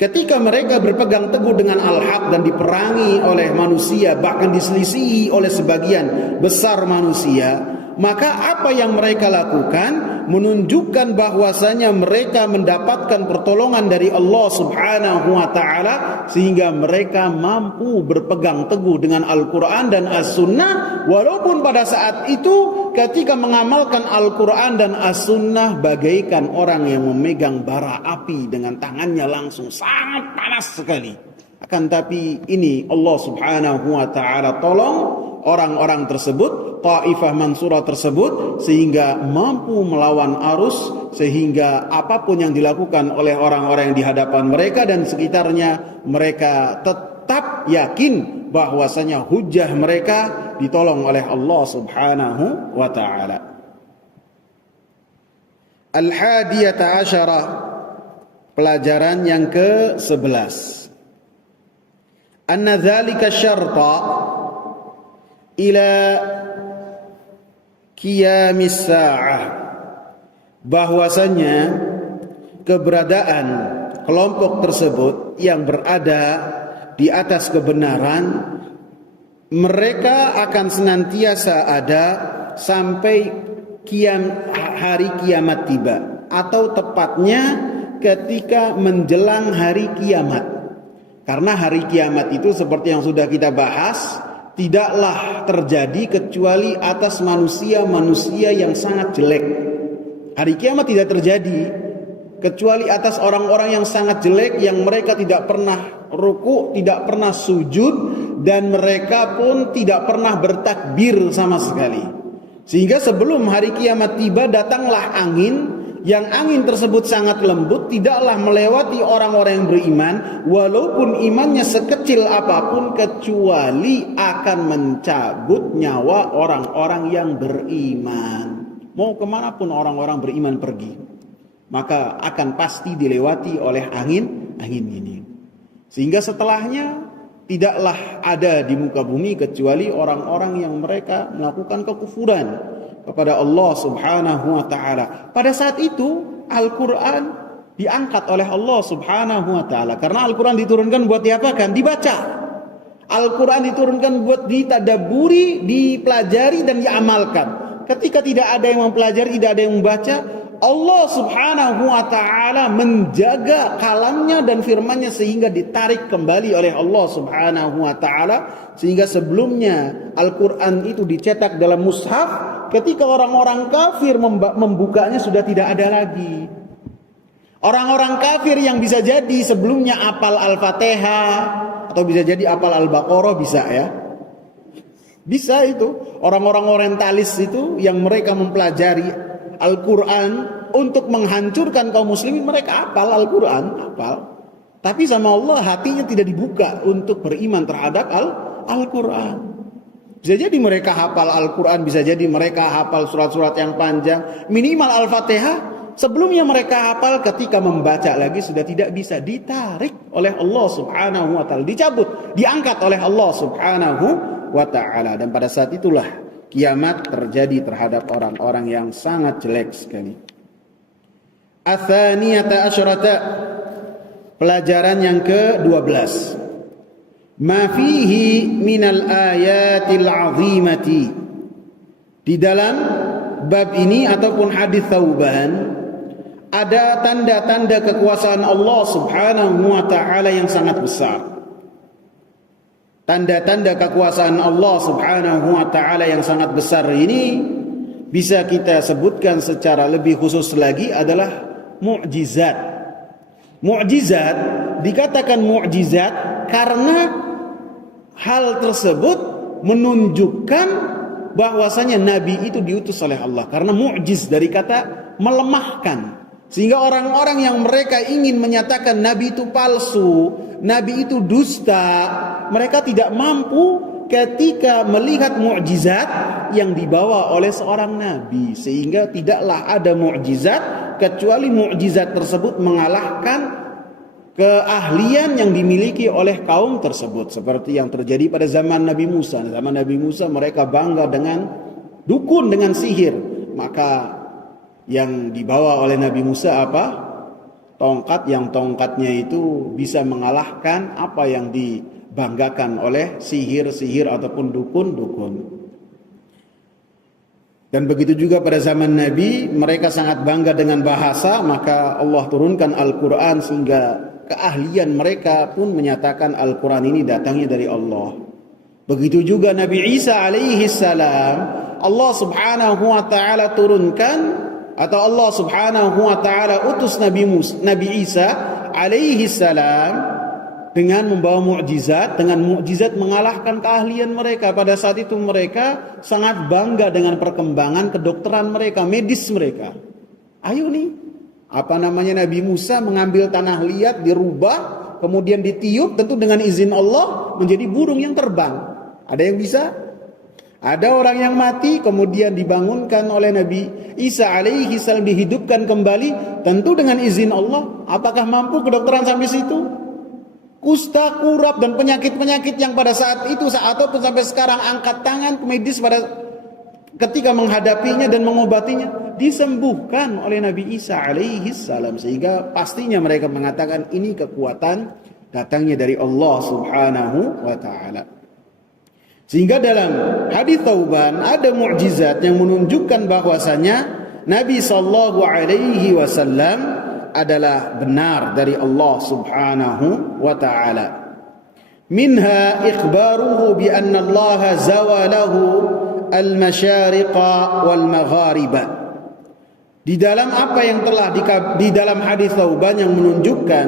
Ketika mereka berpegang teguh dengan al-haq dan diperangi oleh manusia, bahkan diselisihi oleh sebagian besar manusia, maka apa yang mereka lakukan menunjukkan bahwasanya mereka mendapatkan pertolongan dari Allah Subhanahu wa taala, sehingga mereka mampu berpegang teguh dengan Al-Qur'an dan As-Sunnah, walaupun pada saat itu ketika mengamalkan Al-Quran dan As-Sunnah bagaikan orang yang memegang bara api dengan tangannya langsung, sangat panas sekali. Akan tapi ini Allah Subhanahu wa ta'ala tolong orang-orang tersebut, Taifah Mansurah tersebut, sehingga mampu melawan arus, sehingga apapun yang dilakukan oleh orang-orang yang di hadapan mereka dan sekitarnya, mereka tetap yakin bahwasanya hujjah mereka ditolong oleh Allah Subhanahu wa ta'ala. Al-hadiyata asyarah, pelajaran yang ke-11. anna dzalika syarta ila qiyamis sa'ah, bahwasanya keberadaan kelompok tersebut yang berada di atas kebenaran, mereka akan senantiasa ada sampai hari kiamat tiba, atau tepatnya ketika menjelang hari kiamat. Karena hari kiamat itu seperti yang sudah kita bahas, tidaklah terjadi kecuali atas manusia-manusia yang sangat jelek. Hari kiamat tidak terjadi kecuali atas orang-orang yang sangat jelek, yang mereka tidak pernah ruku, tidak pernah sujud, dan mereka pun tidak pernah bertakbir sama sekali. Sehingga sebelum hari kiamat tiba, datanglah angin, yang angin tersebut sangat lembut, tidaklah melewati orang-orang yang beriman, walaupun imannya sekecil apapun, kecuali akan mencabut nyawa orang-orang yang beriman. Mau kemanapun orang-orang beriman pergi, maka akan pasti dilewati oleh angin ini. Sehingga setelahnya tidaklah ada di muka bumi kecuali orang-orang yang mereka melakukan kekufuran kepada Allah Subhanahu wa ta'ala. Pada saat itu Al-Quran diangkat oleh Allah Subhanahu wa ta'ala, karena Al-Quran diturunkan buat diapakan? Dibaca. Al-Quran diturunkan buat ditadaburi, dipelajari, dan diamalkan. Ketika tidak ada yang mempelajari, tidak ada yang membaca, Allah Subhanahu wa ta'ala menjaga kalamnya dan firmannya sehingga ditarik kembali oleh Allah Subhanahu wa ta'ala. Sehingga sebelumnya Al-Quran itu dicetak dalam mushaf, ketika orang-orang kafir membukanya sudah tidak ada lagi. Orang-orang kafir yang bisa jadi sebelumnya apal Al-Fatihah, atau bisa jadi apal Al-Baqarah, bisa ya. Bisa itu. Orang-orang orientalis itu yang mereka mempelajari Al-Quran untuk menghancurkan kaum muslimin, mereka hafal Al-Quran, hafal. Tapi sama Allah hatinya tidak dibuka untuk beriman terhadap Al-Quran. Bisa jadi mereka hafal Al-Quran, bisa jadi mereka hafal surat-surat yang panjang, minimal Al-Fatihah. Sebelumnya mereka hafal, ketika membaca lagi sudah tidak bisa, ditarik oleh Allah Subhanahu wa ta'ala, dicabut, diangkat oleh Allah Subhanahu wa ta'ala. Dan pada saat itulah kiamat terjadi terhadap orang-orang yang sangat jelek sekali. Atsaniyata asyrata, pelajaran yang ke-12. Ma fihi minal ayatil azimati. Di dalam bab ini ataupun hadis Tsauban ada tanda-tanda kekuasaan Allah Subhanahu wa ta'ala yang sangat besar. Tanda-tanda kekuasaan Allah Subhanahu wa ta'ala yang sangat besar ini bisa kita sebutkan secara lebih khusus lagi adalah mu'jizat. Mu'jizat dikatakan mu'jizat karena hal tersebut menunjukkan bahwasanya Nabi itu diutus oleh Allah. Karena mu'jiz dari kata melemahkan. Sehingga orang-orang yang mereka ingin menyatakan Nabi itu palsu, Nabi itu dusta, mereka tidak mampu ketika melihat mukjizat yang dibawa oleh seorang Nabi. Sehingga tidaklah ada mukjizat kecuali mukjizat tersebut mengalahkan keahlian yang dimiliki oleh kaum tersebut. Seperti yang terjadi pada zaman Nabi Musa. Zaman Nabi Musa mereka bangga dengan dukun, dengan sihir. Maka yang dibawa oleh Nabi Musa apa? Tongkat, yang tongkatnya itu bisa mengalahkan apa yang dibanggakan oleh sihir-sihir ataupun dukun-dukun. Dan begitu juga pada zaman Nabi, mereka sangat bangga dengan bahasa, maka Allah turunkan Al-Quran sehingga keahlian mereka pun menyatakan Al-Quran ini datangnya dari Allah. Begitu juga Nabi Isa alaihi salam, Allah Subhanahu wa ta'ala turunkan, atau Allah Subhanahu wa ta'ala utus Nabi Isa alaihi salam dengan membawa mukjizat, dengan mukjizat mengalahkan keahlian mereka. Pada saat itu mereka sangat bangga dengan perkembangan kedokteran mereka, medis mereka. Ayo nih, apa namanya, Nabi Musa mengambil tanah liat, dirubah, kemudian ditiup, tentu dengan izin Allah menjadi burung yang terbang. Ada yang bisa? Ada orang yang mati kemudian dibangunkan oleh Nabi Isa alaihi salam, dihidupkan kembali, tentu dengan izin Allah. Apakah mampu kedokteran sampai situ? kusta, kurap dan penyakit-penyakit yang pada saat itu ataupun sampai sekarang angkat tangan ke medis ketika menghadapinya dan mengobatinya disembuhkan oleh Nabi Isa alaihi salam, sehingga pastinya mereka mengatakan ini kekuatan datangnya dari Allah Subhanahu wa taala. Sehingga dalam hadis Thauban ada mukjizat yang menunjukkan bahwasanya Nabi sallallahu alaihi wasallam adalah benar dari Allah Subhanahu wa taala. Minha ikhbaruhu bi anna Allah zawalahu al-masyariqa wal maghariba. Di dalam apa yang telah di dalam hadis Thauban yang menunjukkan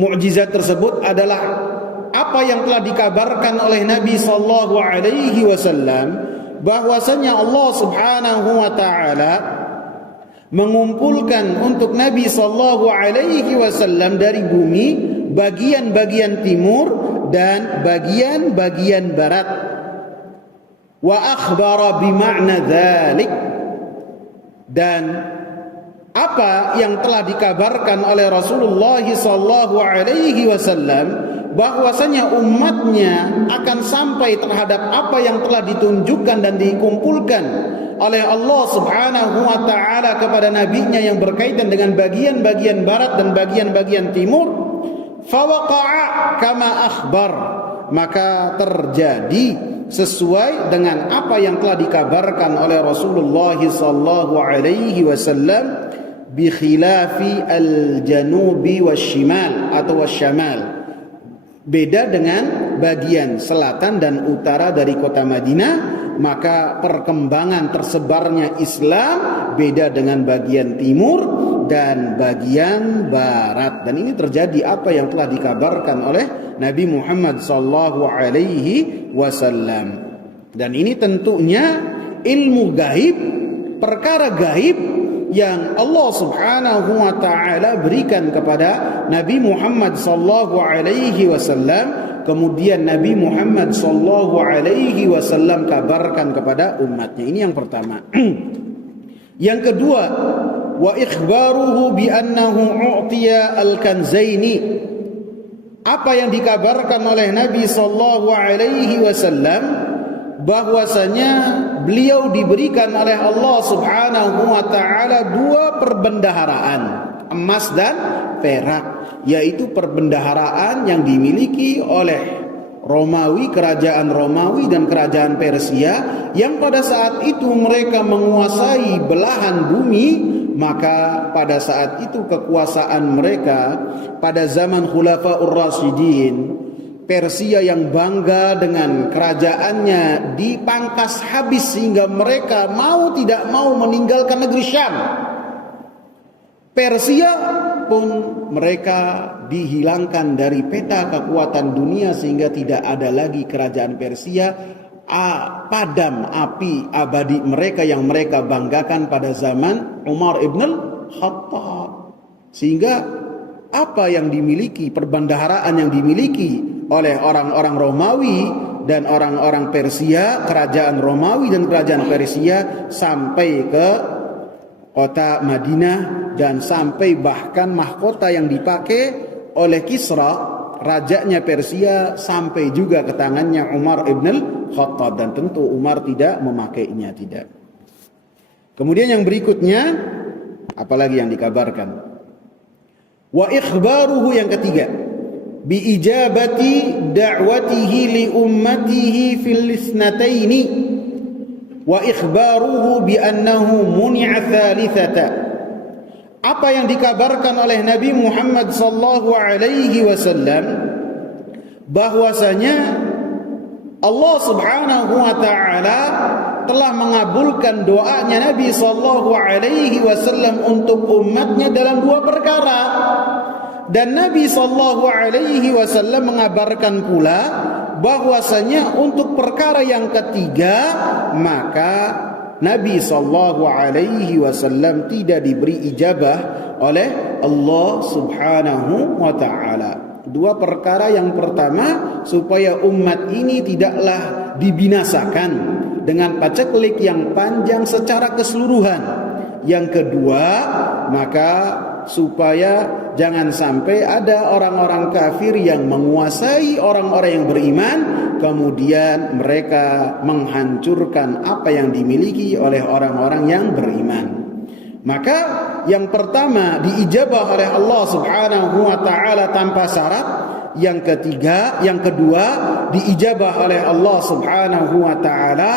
mukjizat tersebut adalah apa yang telah dikabarkan oleh Nabi sallallahu alaihi wasallam bahwasanya Allah Subhanahu wa taala mengumpulkan untuk Nabi sallallahu alaihi wasallam dari bumi bagian-bagian timur dan bagian-bagian barat. Wa akhbara bima'na dzalik, dan apa yang telah dikabarkan oleh Rasulullah sallallahu alaihi wasallam bahwasanya umatnya akan sampai terhadap apa yang telah ditunjukkan dan dikumpulkan oleh Allah Subhanahu wa taala kepada nabinya yang berkaitan dengan bagian-bagian barat dan bagian-bagian timur. Fawaqa'a kama akhbar, maka terjadi sesuai dengan apa yang telah dikabarkan oleh Rasulullah sallallahu alaihi wasallam bi khilafi al-janubi wasyimal atau wasyamal. Beda dengan bagian selatan dan utara dari kota Madinah, maka perkembangan tersebarnya Islam beda dengan bagian timur dan bagian barat. Dan ini terjadi apa yang telah dikabarkan oleh Nabi Muhammad sallallahu alaihi wasallam. Dan ini tentunya ilmu gaib, perkara gaib yang Allah Subhanahu wa taala berikan kepada Nabi Muhammad sallallahu alaihi wasallam, kemudian Nabi Muhammad sallallahu alaihi wasallam kabarkan kepada umatnya. Ini yang pertama. Yang kedua, wa ikhbaruhu bi annahu u'tiya al-kanzaini. Apa yang dikabarkan oleh Nabi sallallahu alaihi wasallam bahwasanya beliau diberikan oleh Allah Subhanahu wa taala dua perbendaharaan, emas dan perak, yaitu perbendaharaan yang dimiliki oleh Romawi, kerajaan Romawi dan kerajaan Persia, yang pada saat itu mereka menguasai belahan bumi. Maka pada saat itu kekuasaan mereka pada zaman Khulafaur Rasyidin, Persia yang bangga dengan kerajaannya dipangkas habis sehingga mereka mau tidak mau meninggalkan negeri Syam. Persia pun mereka dihilangkan dari peta kekuatan dunia sehingga tidak ada lagi kerajaan Persia. Padam api abadi mereka yang mereka banggakan pada zaman Umar ibn al-Khattab. Sehingga apa yang dimiliki, perbendaharaan yang dimiliki oleh orang-orang Romawi dan orang-orang Persia, kerajaan Romawi dan kerajaan Persia sampai ke kota Madinah, dan sampai bahkan mahkota yang dipakai oleh Kisra, rajanya Persia, sampai juga ke tangannya Umar ibn al-Khattab, dan tentu Umar tidak memakainya, tidak. Kemudian yang berikutnya, apalagi yang dikabarkan? Wa ikhbaruhu, yang ketiga, bi ijabati da'watihi li ummatihi fil isnataini wa ikhbaruhu bi annahu muni'a thalithata. Apa yang dikabarkan oleh Nabi Muhammad sallallahu alaihi wasallam bahwasanya Allah Subhanahu wa taala telah mengabulkan doanya Nabi sallallahu alaihi wasallam untuk umatnya dalam dua perkara. Dan Nabi sallallahu alaihi wasallam mengabarkan pula bahwasanya untuk perkara yang ketiga, maka Nabi sallallahu alaihi wasallam tidak diberi ijabah oleh Allah Subhanahu wa taala. Dua perkara, yang pertama supaya umat ini tidaklah dibinasakan dengan paceklik yang panjang secara keseluruhan. Yang kedua, maka supaya jangan sampai ada orang-orang kafir yang menguasai orang-orang yang beriman, kemudian mereka menghancurkan apa yang dimiliki oleh orang-orang yang beriman. Maka yang pertama diijabah oleh Allah Subhanahu wa taala tanpa syarat. Yang kedua diijabah oleh Allah Subhanahu wa taala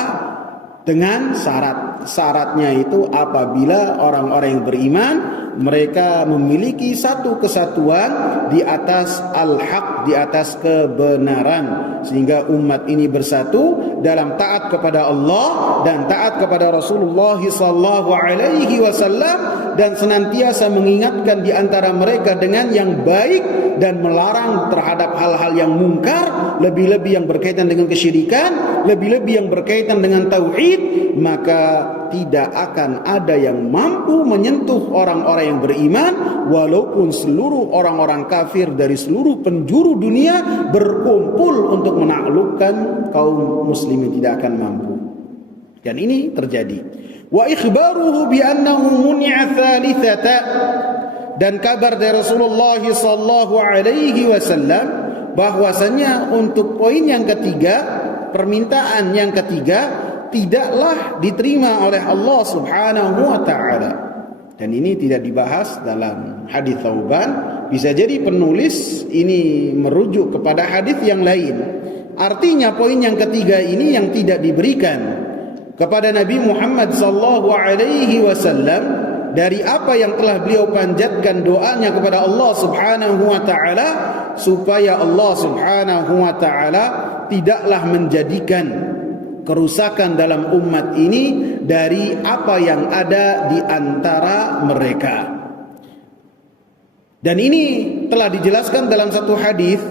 dengan syarat. Syaratnya itu apabila orang-orang yang beriman mereka memiliki satu kesatuan di atas al-haq, di atas kebenaran, sehingga umat ini bersatu dalam taat kepada Allah dan taat kepada Rasulullah sallallahu alaihi wasallam, dan senantiasa mengingatkan di antara mereka dengan yang baik dan melarang terhadap hal-hal yang mungkar, lebih-lebih yang berkaitan dengan kesyirikan, lebih-lebih yang berkaitan dengan tauhid. Maka tidak akan ada yang mampu menyentuh orang-orang yang beriman, walaupun seluruh orang-orang kafir dari seluruh penjuru dunia berkumpul untuk menaklukkan kaum muslimin, tidak akan mampu. Dan ini terjadi. Wa ikhbaruhu bi annahu muni'a thalithata, dan kabar dari Rasulullah sallallahu alaihi wasallam bahwasanya untuk poin yang ketiga, permintaan yang ketiga tidaklah diterima oleh Allah Subhanahu wa taala. Dan ini tidak dibahas dalam hadis Thauban. Bisa jadi penulis ini merujuk kepada hadis yang lain. Artinya poin yang ketiga ini yang tidak diberikan kepada Nabi Muhammad sallallahu alaihi wasallam dari apa yang telah beliau panjatkan doanya kepada Allah Subhanahu wa taala, supaya Allah Subhanahu wa taala tidaklah menjadikan kerusakan dalam umat ini dari apa yang ada di antara mereka. Dan ini telah dijelaskan dalam satu hadis,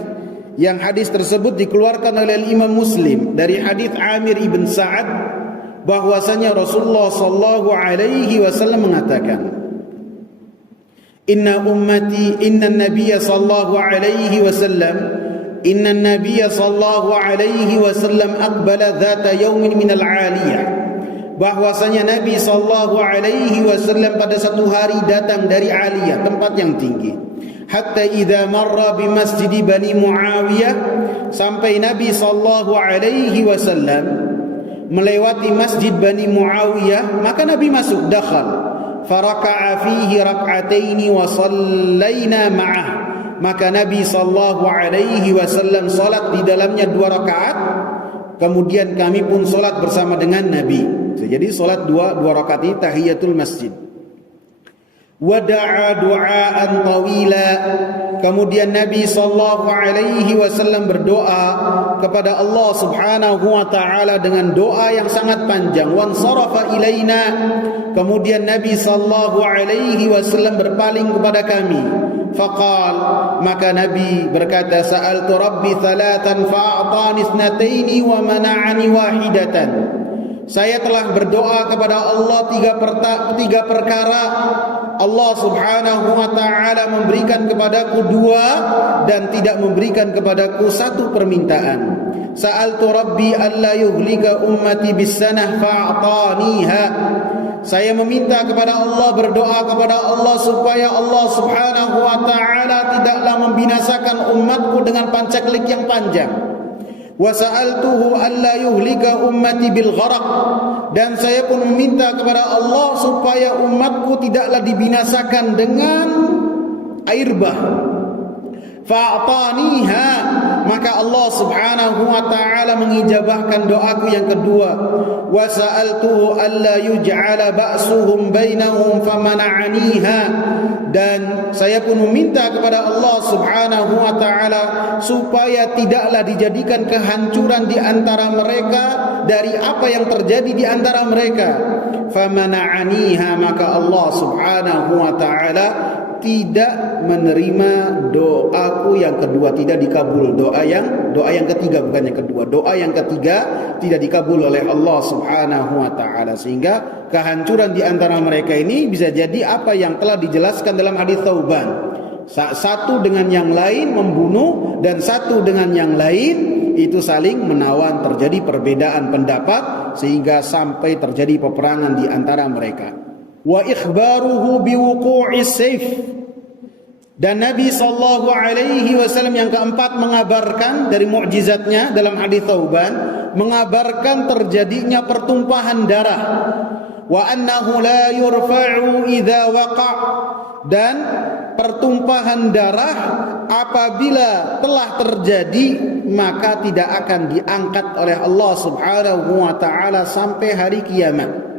yang hadis tersebut dikeluarkan oleh Imam Muslim dari hadis Amir ibn Sa'ad, bahwasanya Rasulullah sallallahu alaihi wasallam mengatakan, inna nabiyya sallallahu alaihi wasallam Inna Nabiya sallallahu alaihi wasallam aqbala dhata yawmin minal 'aliyah, bahwasanya Nabi sallallahu alaihi wasallam pada satu hari datang dari Aliyah, tempat yang tinggi. Hatta idza marra bi masjid Bani Muawiyah, sampai Nabi sallallahu alaihi wasallam melewati masjid Bani Muawiyah, maka Nabi masuk, dakhal faraka'a fihi rak'ataini wa sallaina ma'ah, maka Nabi sallallahu alaihi wasallam salat di dalamnya 2 rakaat, kemudian kami pun salat bersama dengan Nabi. Jadi salat 2 rakaat ini tahiyatul masjid. Wa da'a du'aan tawila, kemudian Nabi sallallahu alaihi wasallam berdoa kepada Allah Subhanahu wa taala dengan doa yang sangat panjang. Wan sarafa ilaina, kemudian Nabi sallallahu alaihi wasallam berpaling kepada kami. Faqal, maka Nabi berkata, sa'altu rabbi thalathan fa'atani ithnataini wa mana'ani wahidatan. Saya telah berdoa kepada Allah tiga perkara. Allah Subhanahu wa taala memberikan kepadaku 2 dan tidak memberikan kepadaku 1 permintaan. Sa'altu rabbi alla yuhlika ummati bis-sanah fa'ataniha. Saya meminta kepada Allah, berdoa kepada Allah supaya Allah Subhanahu wa taala tidaklah membinasakan umatku dengan pancaklik yang panjang. Wa sa'altuhu alla yuhlika ummati bil gharaq, dan saya pun meminta kepada Allah supaya umatku tidaklah dibinasakan dengan air bah. Fa'ataniha, maka Allah Subhanahu wa taala mengijabahkan doaku yang kedua. Wa sa'altuhu alla yuj'ala ba'suhum bainahum famana'aniha, dan saya pun meminta kepada Allah Subhanahu wa taala supaya tidaklah dijadikan kehancuran di antara mereka dari apa yang terjadi di antara mereka. Famana'aniha, maka Allah Subhanahu wa taala tidak menerima doaku yang kedua, tidak dikabul. Doa yang ketiga, bukan yang kedua. Doa yang ketiga tidak dikabul oleh Allah Subhanahu wa taala, sehingga kehancuran di antara mereka ini bisa jadi apa yang telah dijelaskan dalam hadis Thauban. Satu dengan yang lain membunuh, dan satu dengan yang lain itu saling menawan, terjadi perbedaan pendapat sehingga sampai terjadi peperangan di antara mereka. Wa ikhbaruhu biwuqu'is sayf, Dan Nabi SAW yang keempat mengabarkan dari mukjizatnya dalam hadis Thauban, mengabarkan terjadinya pertumpahan darah. Wa annahu la yurfa'u idza waqa', dan pertumpahan darah apabila telah terjadi maka tidak akan diangkat oleh Allah Subhanahu wa taala sampai hari kiamat.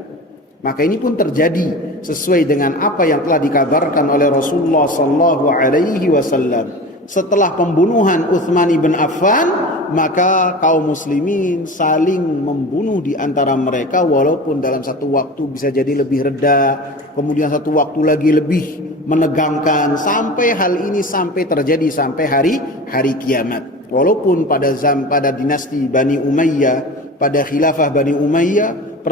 Maka ini pun terjadi sesuai dengan apa yang telah dikabarkan oleh Rasulullah sallallahu alaihi wasallam. Setelah pembunuhan Utsman bin Affan, maka kaum muslimin saling membunuh di antara mereka, walaupun dalam satu waktu bisa jadi lebih reda, kemudian satu waktu lagi lebih menegangkan, sampai hal ini sampai terjadi sampai hari kiamat. Walaupun pada dinasti Bani Umayyah, pada khilafah Bani Umayyah,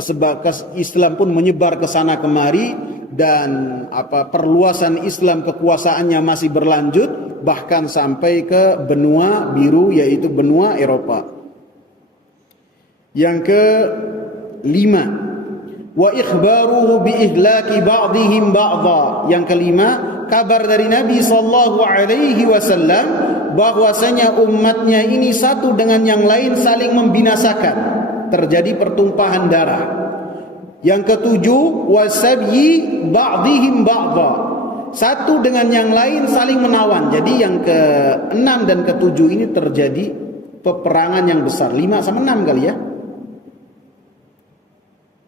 Islam pun menyebar ke sana kemari, dan perluasan Islam kekuasaannya masih berlanjut bahkan sampai ke benua biru, yaitu benua Eropa. Yang kelima, wa ikhbaruhu bi ihlaki ba'dihim ba'dha. Yang kelima, kabar dari Nabi sallallahu alaihi wasallam bahwasanya umatnya ini satu dengan yang lain saling membinasakan, terjadi pertumpahan darah. Yang ketujuh, wasabyi ba'dihim ba'dha, satu dengan yang lain saling menawan. Jadi yang ke-6 dan ke-7 ini terjadi peperangan yang besar. 5 sama 6 kali ya,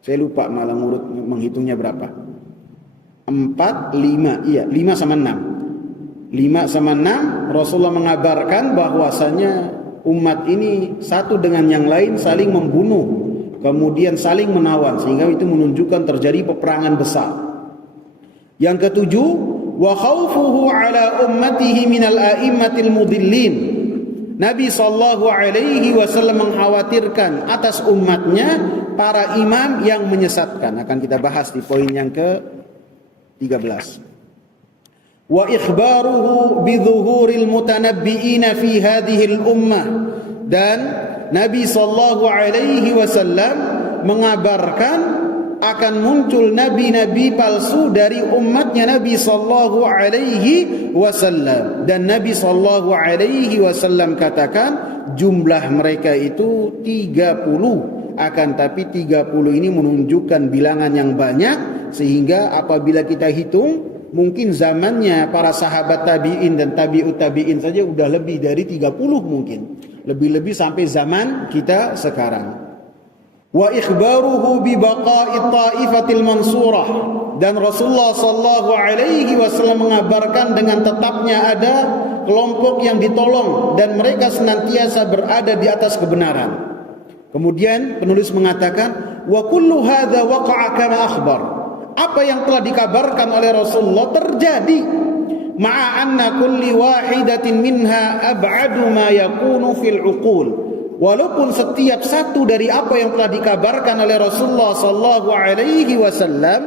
saya lupa malah ngurut menghitungnya berapa. 4, 5, iya 5 sama 6. 5 sama 6 Rasulullah mengabarkan bahwasanya umat ini satu dengan yang lain saling membunuh, kemudian saling menawan, sehingga itu menunjukkan terjadi peperangan besar. Yang ketujuh, wa khaufuhu ala ummatihi minal a'immatil mudillin. Nabi sallallahu alaihi wasallam mengkhawatirkan atas umatnya para imam yang menyesatkan. Akan kita bahas di poin yang ke-13. Wa ikhbaruhu bi dhuhuril mutanabbi'ina fi hadhihi al-ummah. Dan Nabi sallallahu alaihi wasallam mengabarkan akan muncul nabi-nabi palsu dari umatnya Nabi sallallahu alaihi wasallam. Dan Nabi sallallahu alaihi wasallam katakan jumlah mereka itu 30, akan tapi 30 ini menunjukkan bilangan yang banyak, sehingga apabila kita hitung mungkin zamannya para sahabat tabi'in dan tabi'ut tabi'in saja udah lebih dari 30 mungkin. Lebih-lebih sampai zaman kita sekarang. Wa ikhbaruhu bi baqa'i ta'ifatil mansurah. Dan Rasulullah sallallahu alaihi wasallam mengabarkan dengan tetapnya ada kelompok yang ditolong dan mereka senantiasa berada di atas kebenaran. Kemudian penulis mengatakan wa kullu hadza waqa'a kama akhbar. Apa yang telah dikabarkan oleh Rasulullah terjadi. Ma'a anna kulli wahidatin minha ab'adu ma yakunu fil uqul. Walaupun setiap satu dari apa yang telah dikabarkan oleh Rasulullah sallallahu alaihi wasallam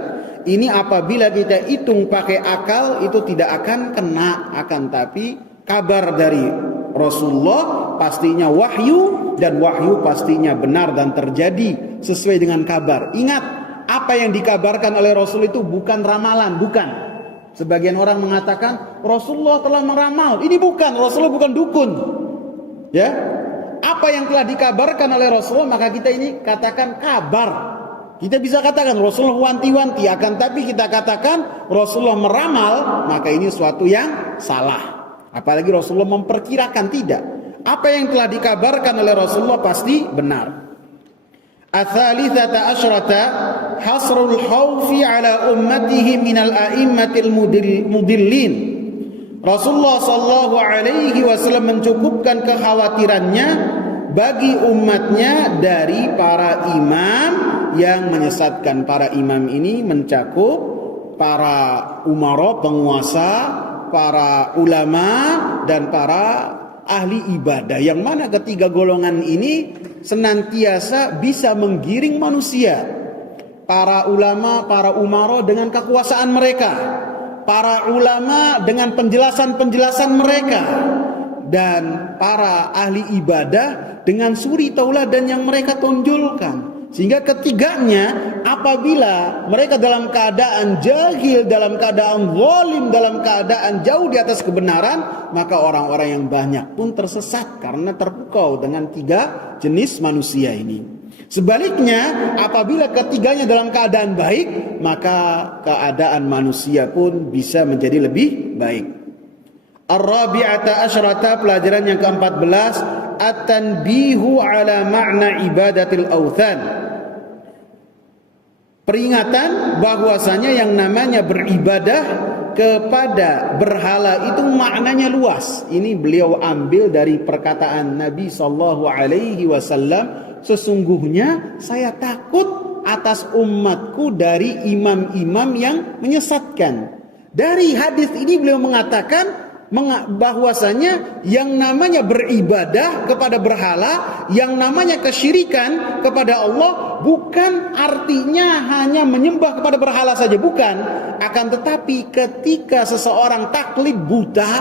ini apabila kita hitung pakai akal itu tidak akan kena, akan tapi kabar dari Rasulullah pastinya wahyu, dan wahyu pastinya benar dan terjadi sesuai dengan kabar. Ingat, apa yang dikabarkan oleh Rasul itu bukan ramalan, bukan. Sebagian orang mengatakan Rasulullah telah meramal. Ini bukan, Rasulullah bukan dukun. Ya. Apa yang telah dikabarkan oleh Rasulullah maka kita ini katakan kabar. Kita bisa katakan Rasulullah wanti-wanti, akan tapi kita katakan Rasulullah meramal, maka ini suatu yang salah. Apalagi Rasulullah memperkirakan, tidak. Apa yang telah dikabarkan oleh Rasulullah pasti benar. Ats-tsalitsata asyrata hasrul khaufi ala ummatihi minal a'immatil mudillin. Rasulullah sallallahu alaihi wasallam mencukupkan kekhawatirannya bagi umatnya dari para imam yang menyesatkan. Para imam ini mencakup para umara, penguasa, para ulama, dan para ahli ibadah, yang mana ketiga golongan ini senantiasa bisa menggiring manusia. Para ulama, para umara dengan kekuasaan mereka, para ulama dengan penjelasan-penjelasan mereka, dan para ahli ibadah dengan suri tauladan yang mereka tonjolkan. Sehingga ketiganya apabila mereka dalam keadaan jahil, dalam keadaan zalim, dalam keadaan jauh di atas kebenaran, maka orang-orang yang banyak pun tersesat karena terpukau dengan tiga jenis manusia ini. Sebaliknya, apabila ketiganya dalam keadaan baik, maka keadaan manusia pun bisa menjadi lebih baik. Ar-rabi'ata asyrata, pelajaran yang ke-14, at-tanbihu ala makna ibadatil awthan. Peringatan bahwasanya yang namanya beribadah kepada berhala itu maknanya luas. Ini beliau ambil dari perkataan Nabi SAW. Sesungguhnya saya takut atas umatku dari imam-imam yang menyesatkan. Dari hadis ini beliau mengatakan bahwasanya yang namanya beribadah kepada berhala, yang namanya kesyirikan kepada Allah, bukan artinya hanya menyembah kepada berhala saja, bukan. Akan tetapi ketika seseorang taklid buta,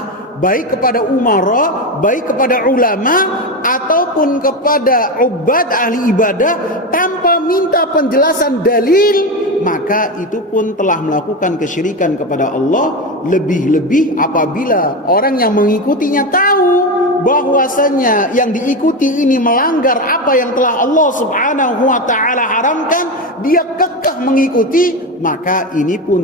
baik kepada umara, baik kepada ulama, ataupun kepada ubad ahli ibadah, tanpa minta penjelasan dalil, maka itu pun telah melakukan kesyirikan kepada Allah. Lebih-lebih apabila orang yang mengikutinya tahu bahwasanya yang diikuti ini melanggar apa yang telah Allah Subhanahu wa taala haramkan, dia kekeh mengikuti, maka ini pun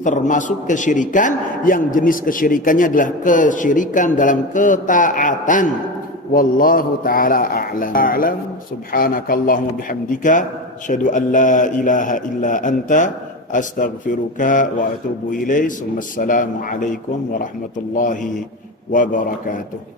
termasuk kesyirikan yang jenis kesyirikannya adalah kesyirikan dalam ketaatan. Wallahu ta'ala a'lam. Subhanakallahumma bihamdika asyhadu an la ilaha illa anta astaghfiruka wa atubu ilaik. Assalamu alaikum warahmatullahi wabarakatuh.